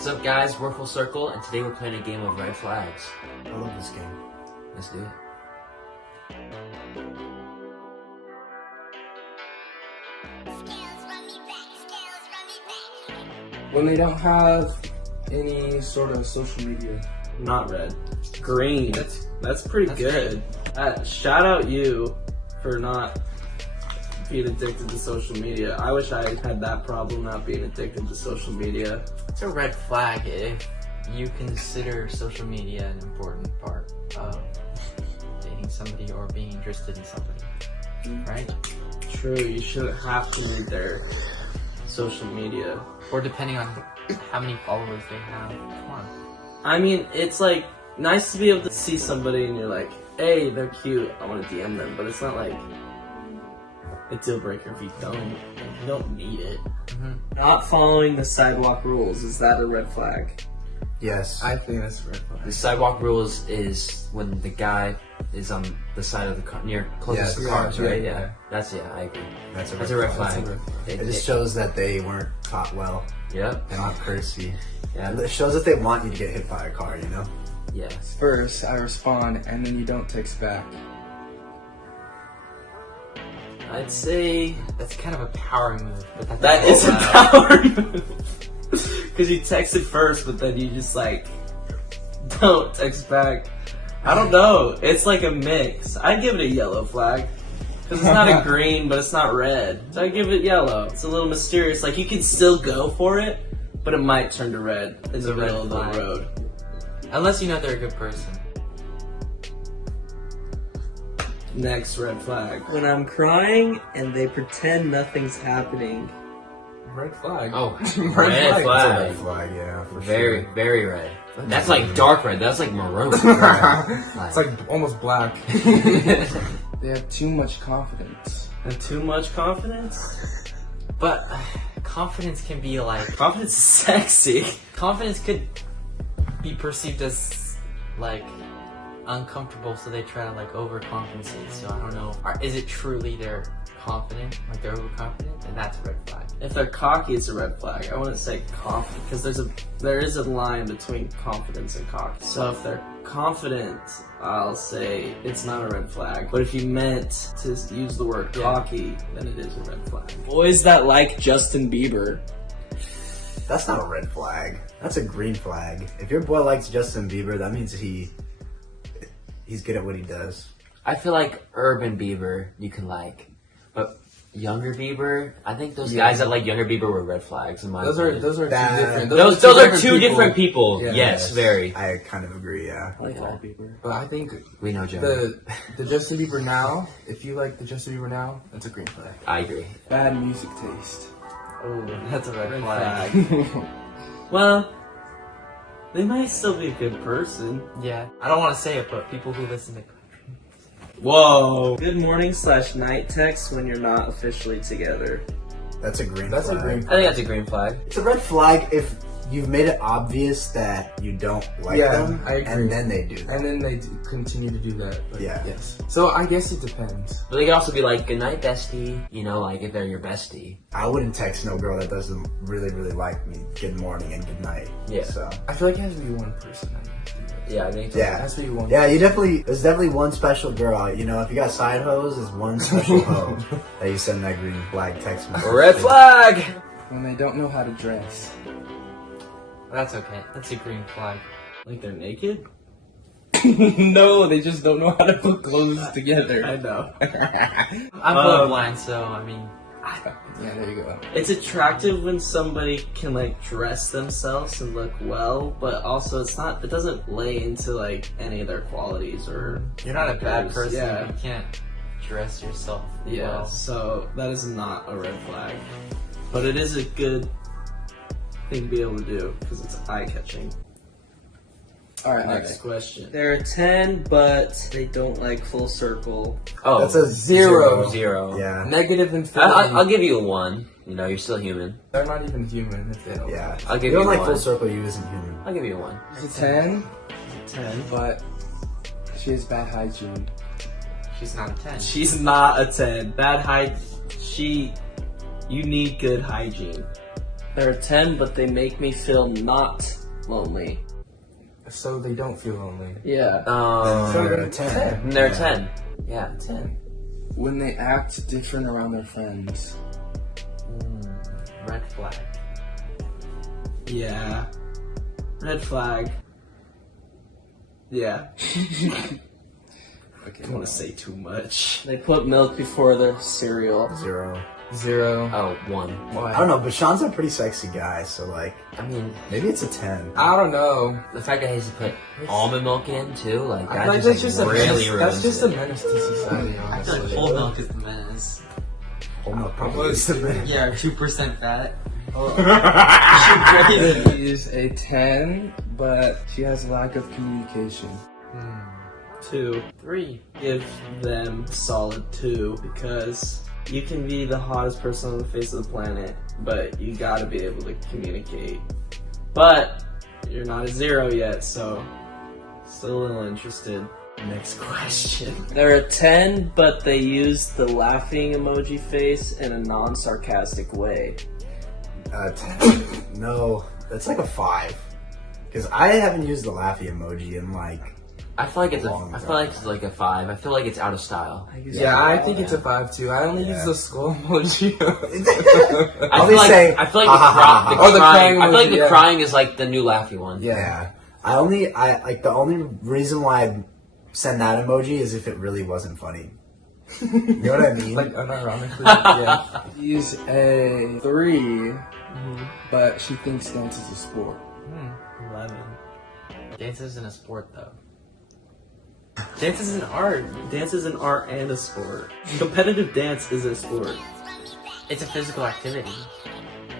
What's up guys, we're Full Circle, and today we're playing a game of Red Flags. I love this game. Let's do it. When they don't have any sort of social media. Not red. Green. That's pretty good. Shout out you for not being addicted to social media. I wish I had that problem, not being addicted to social media. It's a red flag if you consider social media an important part of dating somebody or being interested in somebody, right? True, you shouldn't have to read their social media. Or depending on how many followers they have. Come on. I mean, it's like nice to be able to see somebody and you're like, hey, they're cute, I want to DM them, but it's not like a deal breaker if you don't. Like, you don't need it. Not following the sidewalk rules, is that a red flag? Yes. I think that's a red flag. The sidewalk rules is when the guy is on the side of the car, closest to the cars, right? Yeah. I agree. That's a Red flag. flag. It just shows that they weren't taught well. Yep. They're not courtesy. Yeah. It shows that they want you to get hit by a car, you know? Yes. First, I respond, and then you don't text back. I'd say That's kind of a power move, but that's That is a power move. Because you texted first, but then you just like, don't text back. I don't know. It's like a mix. I'd give it a yellow flag. Because it's not a green, but it's not red. So I give it yellow. It's a little mysterious. Like, you can still go for it, but it might turn to red in the middle of the flag. road. Unless you know they're a good person. Next red flag. When I'm crying, and they pretend nothing's happening. Red flag. oh, Red red flag. It's a flag. red flag, yeah, for Very, sure. very red. That's like dark red. That's like maroon. It's like almost black. They have too much confidence. And too much confidence? But confidence can be like... Confidence is sexy. Confidence could be perceived as like uncomfortable, so they try to like overcompensate. So I don't know. Is it truly they're confident, like they're overconfident? And that's a red flag. If they're cocky, it's a red flag. I wouldn't say confident because there is a line between confidence and cocky. So if they're confident, I'll say it's not a red flag. But if you meant to use the word cocky, then it is a red flag. Boys that like Justin Bieber. That's not a red flag. That's a green flag. If your boy likes Justin Bieber, that means he's good at what he does. I feel like urban Bieber you can like, but younger Bieber, I think those guys that like younger Bieber were red flags in my opinion. Those are two That- different. Those are two different people. Yeah. Yes, very. I kind of agree, yeah. I like all Bieber. But I think We know Joe. the Justin Bieber now, if you like the Justin Bieber now, that's a green flag. I agree. Bad music taste. Oh, that's a red flag. Well, they might still be a good person. Yeah. I don't want to say it, but people who listen to Whoa. Good morning / night text when you're not officially together. That's a green That's a flag. green I think that's a green flag. It's a red flag if you've made it obvious that you don't like them, I agree. and then they do that. And then they continue to do that. But Yeah. Yes. So I guess it depends. But they can also be like, good night, bestie. You know, like if they're your bestie. I wouldn't text no girl that doesn't really like me good morning and good night. Yeah. So I feel like it has to be one person. I guess, to do that. Yeah, I think so. yeah. It has to be one. Yeah, there's definitely one special girl. You know, if you got side hoes, there's one special hoe that you send that green flag text message. Red flag! When they don't know how to dress. That's okay. That's a green flag. Like they're naked? No, they just don't know how to put clothes together. I know. I'm colorblind, so I mean, Yeah, there you go. It's attractive when somebody can like dress themselves and look well, but also it doesn't lay into like any of their qualities or you're not a bad person Yeah. if you can't dress yourself Yeah, well. so that is not a red flag. But it is a good thing to be able to do because it's eye-catching. Alright, Next question. They're a 10, but they don't like Full Circle. Oh, That's a Zero. zero. Yeah. Negative infinity. I'll give you a 1. You know, you're still human. They're not even human if they don't. Yeah. I'll give you you don't like one. full circle, you isn't human. I'll give you a 1. It's a 10, 10. but she has bad hygiene. She's not a 10. She's not a 10. Bad hygiene. You need good hygiene. They're a 10, but they make me feel not lonely. So they don't feel lonely. Yeah. So they're a 10. They're a 10. Yeah, 10. When they act different around their friends. Red flag. Yeah. Red flag. Yeah. Okay. I don't want to say too much. They put milk before their cereal. 0. 0. Oh, 1. Why? I don't know, but Sean's a pretty sexy guy, so like, I mean, maybe it's a 10. I don't know. the fact that he has to put almond milk in too, like I that feel like just, that's like, just really a ruins that's just it. a menace to society, I feel like honestly. whole milk is the menace. Whole milk probably is a minute. Yeah, 2% fat. She is a 10, but she has a lack of communication. 2. 3. Give them a solid 2 because you can be the hottest person on the face of the planet, but you gotta be able to communicate. But you're not a 0 yet, so still a little interested. Next question. They're a 10, but they use the laughing emoji face in a non-sarcastic way. 10. No, that's like a 5. Because I haven't used the laughy emoji in like. I feel like it's Long I feel like it's like a 5. I feel like it's out of style. Yeah, I think it's a 5 too. I only use the skull emoji. I'll be saying, I feel like ha, ha, ha, ha. Oh, the crying I feel like emoji, the yeah. crying is like the new laughy one. Yeah. I like the only reason why I'd send that emoji is if it really wasn't funny. You know what I mean? Like unironically, yeah. She's a 3, but she thinks dance is a sport. 11. Dance isn't a sport though. Dance is an art. Dance is an art and a sport. Competitive dance is a sport. It's a physical activity.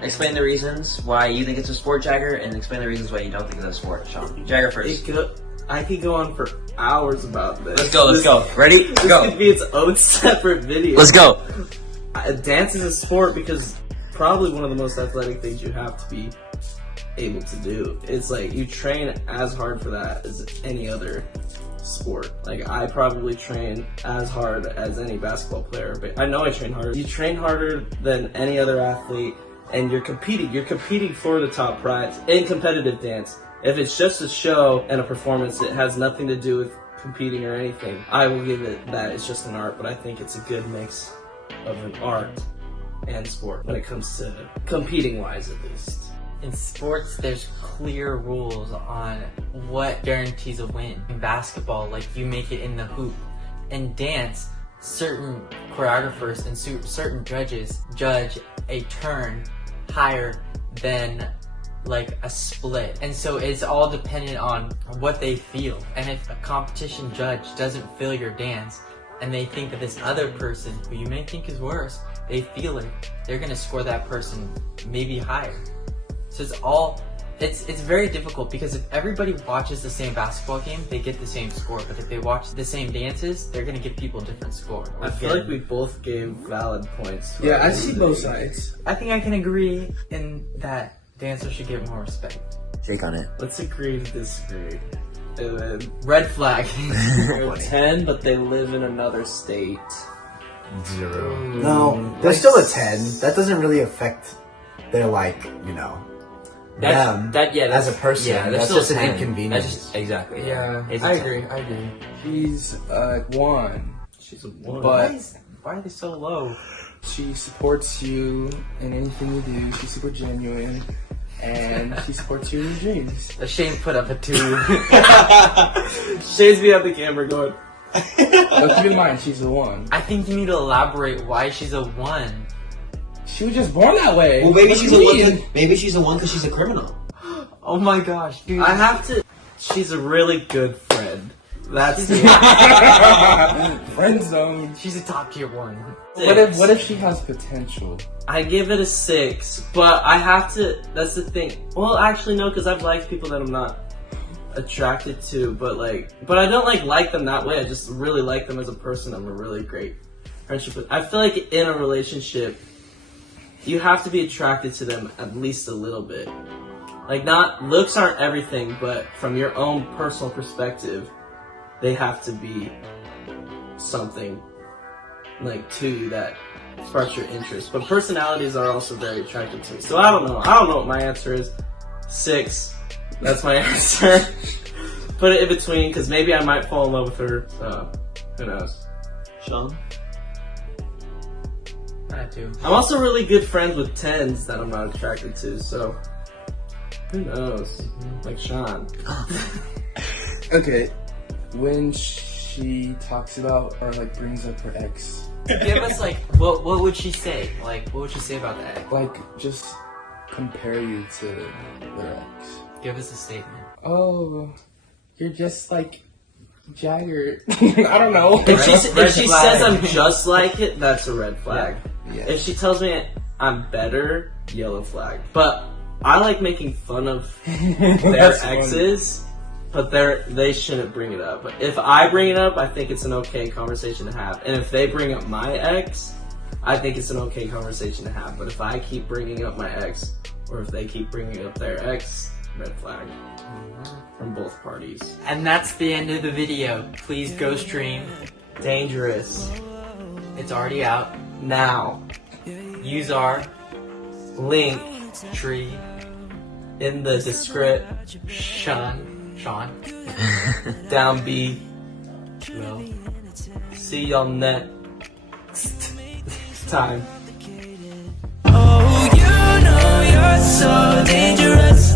Explain the reasons why you think it's a sport, Jagger, and explain the reasons why you don't think it's a sport, Sean. Jagger first. I could go on for hours about this. Let's go. Ready? This Go. could be its own separate video. Let's go. Dance is a sport because probably one of the most athletic things you have to be able to do. It's like you train as hard for that as any other sport. Like I probably train as hard as any basketball player, but I know I train harder. You train harder than any other athlete, and you're competing for the top prize in competitive dance. If it's just a show and a performance, it has nothing to do with competing or anything. I will give it that it's just an art, but I think it's a good mix of an art and sport when it comes to competing wise, at least. In sports, there's clear rules on what guarantees a win. In basketball, like you make it in the hoop. In dance, certain choreographers and certain judges judge a turn higher than like a split. And so it's all dependent on what they feel. And if a competition judge doesn't feel your dance and they think that this other person, who you may think is worse, they feel it, they're gonna score that person maybe higher. So it's very difficult because if everybody watches the same basketball game, they get the same score. But if they watch the same dances, they're gonna give people a different score. I feel like we both gave valid points. to Yeah, our I see both individual. sides. I think I can agree in that dancers should get more respect. Take on it. Let's agree to disagree. And then Red flag. They're 10, but they live in another state. 0. No, they're still a 10. That doesn't really affect their them as a person. Yeah, that's still just an 10. inconvenience. That's just, exactly. Yeah, It's a I 10. agree. She's a 1, she's a 1. but Why are they so low? she supports you in anything you do. She's super genuine, and she supports you in your dreams. Shane put up a 2. Shane's behind the camera going. But keep in mind, she's a 1. I think you need to elaborate why she's a 1. She was just born that way. Well, maybe What she's do a you one. mean? Maybe she's a one because she's a criminal. Oh my gosh, dude. I have to. She's a really good friend. That's Friend zone. She's a top tier 1. What if she has potential? I give it a 6, but I have to. That's the thing. Well, actually, no, because I've liked people that I'm not attracted to, but I don't like them that way. I just really like them as a person. I'm a really great friendship with. I feel like in a relationship, you have to be attracted to them at least a little bit. Like, not looks aren't everything, but from your own personal perspective, they have to be something like to you that sparks your interest. But personalities are also very attractive to me. So I don't know. I don't know what my answer is. 6. That's my answer. Put it in between because maybe I might fall in love with her. Who knows? Sean? That too. I'm also really good friends with 10s that I'm not attracted to. So who knows? Like Sean. Okay, when she talks about or like brings up her ex, Give us like what would she say? Like what would she say about that? like just compare you to their ex. Give us a statement. Oh, you're just like Jagger. I don't know. If she Red says flag. I'm just like it, that's a red flag. Yeah. If she tells me I'm better, yellow flag. But I like making fun of their That's funny. exes, but they shouldn't bring it up. But if I bring it up, I think it's an okay conversation to have. And if they bring up my ex, I think it's an okay conversation to have. But if I keep bringing up my ex, or if they keep bringing up their ex, red flag from both parties. And that's the end of the video. Please go stream. Dangerous. It's already out. Now, Use our link tree. in the description Sean. down B. Will. See y'all next time. Oh, you know you're so dangerous.